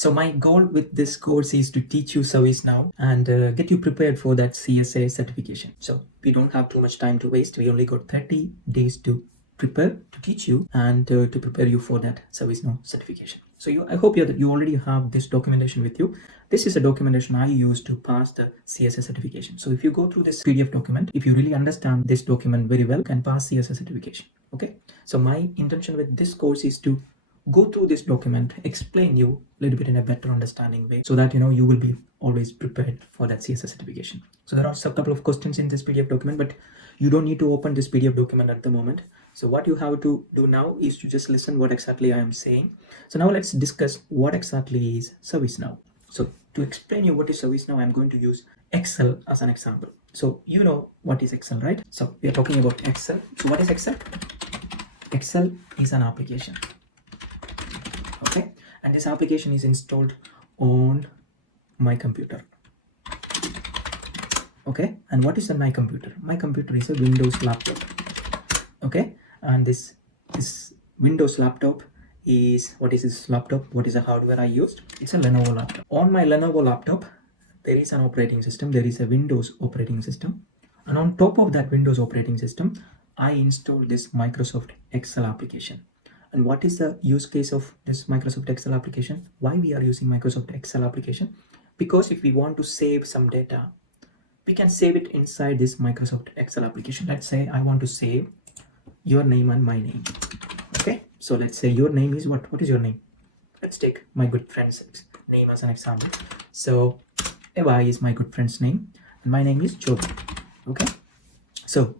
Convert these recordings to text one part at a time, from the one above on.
So my goal with this course is to teach you ServiceNow and get you prepared for that CSA certification. So we don't have too much time to waste. We only got 30 days to prepare, to teach you and to prepare you for that ServiceNow certification. So I hope you already have this documentation with you. This is a documentation I use to pass the CSA certification. So if you go through this PDF document, if you really understand this document very well, you can pass CSA certification. Okay. So my intention with this course is to go through this document, explain you a little bit in a better understanding way, so that you will be always prepared for that CSS certification. So there are a couple of questions in this PDF document, but you don't need to open this PDF document at the moment. So what you have to do now is to just listen what exactly I am saying. So now let's discuss what exactly is ServiceNow. So to explain you what is ServiceNow, I'm going to use Excel as an example. So you know what is Excel, right? So we are talking about Excel. So what is Excel? Excel is an application. Okay, and this application is installed on my computer. Okay, and what is my computer? My computer is a Windows laptop. Okay, and this Windows laptop is, what is this laptop? What is the hardware I used? It's a Lenovo laptop. On my Lenovo laptop, there is an operating system. There is a Windows operating system, and on top of that Windows operating system, I installed this Microsoft Excel application. And what is the use case of this Microsoft Excel application? Why we are using Microsoft Excel application? Because if we want to save some data, we can save it inside this Microsoft Excel application. Let's say I want to save your name and my name. Okay, so let's say your name is what? What is your name? Let's take my good friend's name as an example. So Eva is my good friend's name, and my name is Joe. Okay, so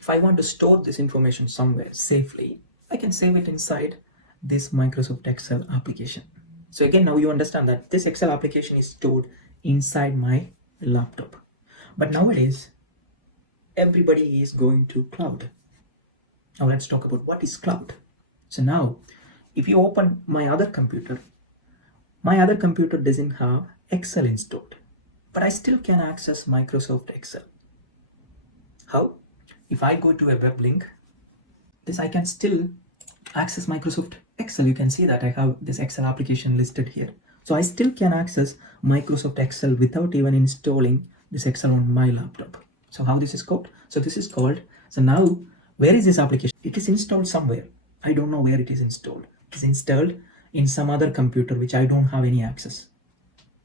if I want to store this information somewhere safely, I can save it inside this Microsoft Excel application. So again, now you understand that this Excel application is stored inside my laptop. But nowadays, everybody is going to cloud. Now let's talk about what is cloud. So now, if you open my other computer doesn't have Excel installed, but I still can access Microsoft Excel. How? If I go to a web link, I can still access Microsoft Excel. You can see that I have this Excel application listed here. So I still can access Microsoft Excel without even installing this Excel on my laptop. So how this is called? So now, where is this application? It is installed somewhere. I don't know where it is installed. It is installed in some other computer which I don't have any access.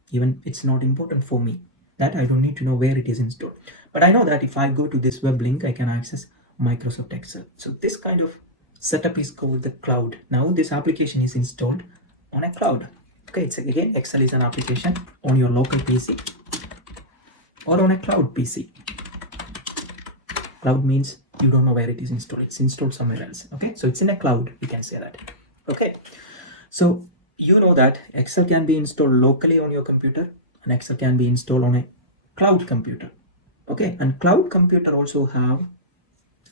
Even it's not important for me. That I don't need to know where it is installed. But I know that if I go to this web link, I can access Microsoft Excel. So this kind of setup is called the cloud. Now this application is installed on a cloud. Okay, it's again, Excel is an application on your local PC or on a cloud PC. Cloud means you don't know where it is installed. It's installed somewhere else. Okay, so it's in a cloud. We can say that. Okay, so you know that Excel can be installed locally on your computer, and Excel can be installed on a cloud computer. Okay, and cloud computer also have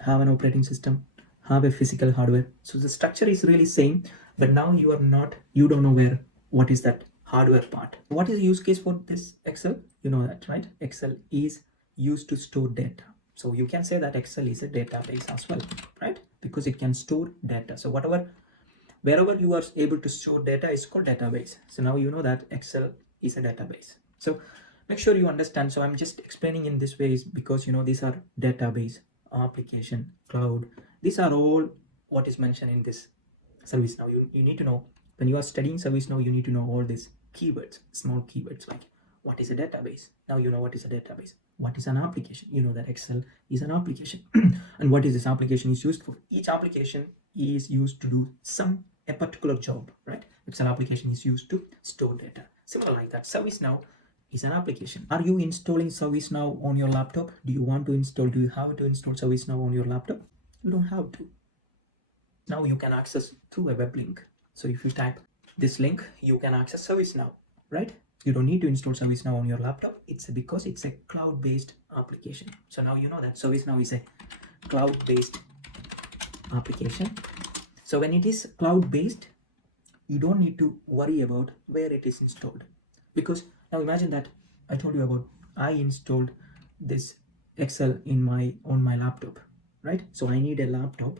an operating system, have a physical hardware. So the structure is really same, but now you don't know what is that hardware part. What is the use case for this Excel? You know that, right? Excel is used to store data. So you can say that Excel is a database as well, right? Because it can store data. So wherever you are able to store data is called database. So now you know that Excel is a database. So make sure you understand. So I'm just explaining in this way because these are database, application, cloud. These are all what is mentioned in this ServiceNow. You need to know, when you are studying ServiceNow, you need to know all these keywords, small keywords like what is a database. Now you know what is a database. What is an application? You know that Excel is an application. And what is this application is used for? Each application is used to do a particular job, right? Excel application is used to store data. Similar like that, ServiceNow is an application. Are you installing ServiceNow on your laptop? Do you have to install ServiceNow on your laptop? You don't have to. Now you can access through a web link. So if you type this link, you can access ServiceNow, right? You don't need to install ServiceNow on your laptop. It's because it's a cloud-based application. So now you know that ServiceNow is a cloud-based application. So when it is cloud-based, you don't need to worry about where it is installed. Because now imagine that I told you about I installed this Excel on my laptop, right? So I need a laptop.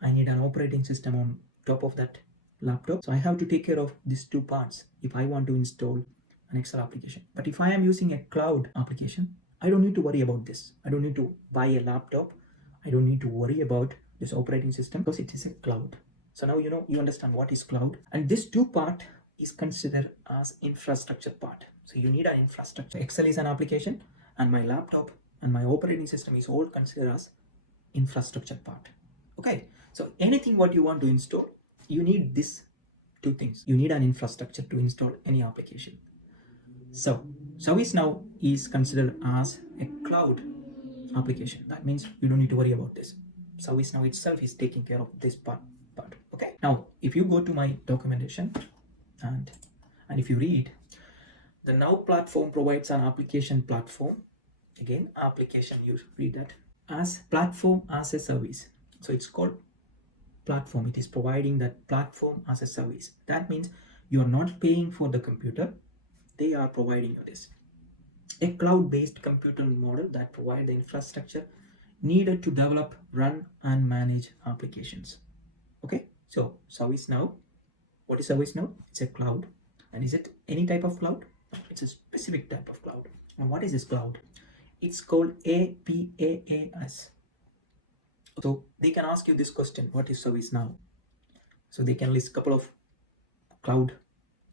I need an operating system on top of that laptop. So I have to take care of these two parts if I want to install an Excel application. But if I am using a cloud application, I don't need to worry about this. I don't need to buy a laptop. I don't need to worry about this operating system because it is a cloud. So now you understand what is cloud. And this two part is considered as infrastructure part. So you need an infrastructure. Excel is an application and my laptop and my operating system is all considered as infrastructure part. Okay, so anything what you want to install, you need this two things. You need an infrastructure to install any application. So ServiceNow is considered as a cloud application. That means you don't need to worry about this. ServiceNow itself is taking care of this part. Okay, now if you go to my documentation and if you read, the Now platform provides an application platform. Again, application, you read that as platform as a service. So it's called platform. It is providing that platform as a service. That means you are not paying for the computer. They are providing you this. A cloud-based computing model that provides the infrastructure needed to develop, run, and manage applications. Okay, so ServiceNow. What is ServiceNow? It's a cloud. And is it any type of cloud? It's a specific type of cloud. And what is this cloud? It's called APaaS. So they can ask you this question, what is ServiceNow? So they can list a couple of cloud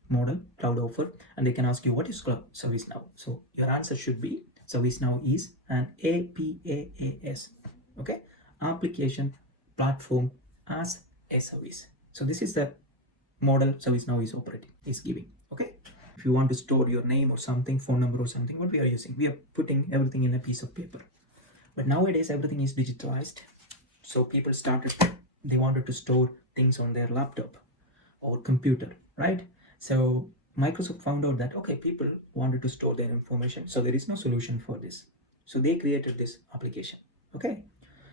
model, cloud offer, and they can ask you what is ServiceNow. So your answer should be ServiceNow is an APaaS, okay, application platform as a service. So this is the model ServiceNow is operating, is giving. Okay, if you want to store your name or something, phone number or something, what we are using, we are putting everything in a piece of paper. But nowadays everything is digitalized. So people they wanted to store things on their laptop or computer, right? So Microsoft found out that, okay, people wanted to store their information. So there is no solution for this. So they created this application. Okay.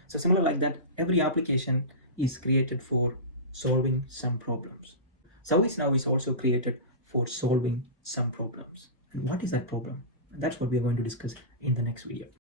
So similar like that, every application is created for solving some problems. ServiceNow is also created for solving some problems. And what is that problem? That's what we are going to discuss in the next video.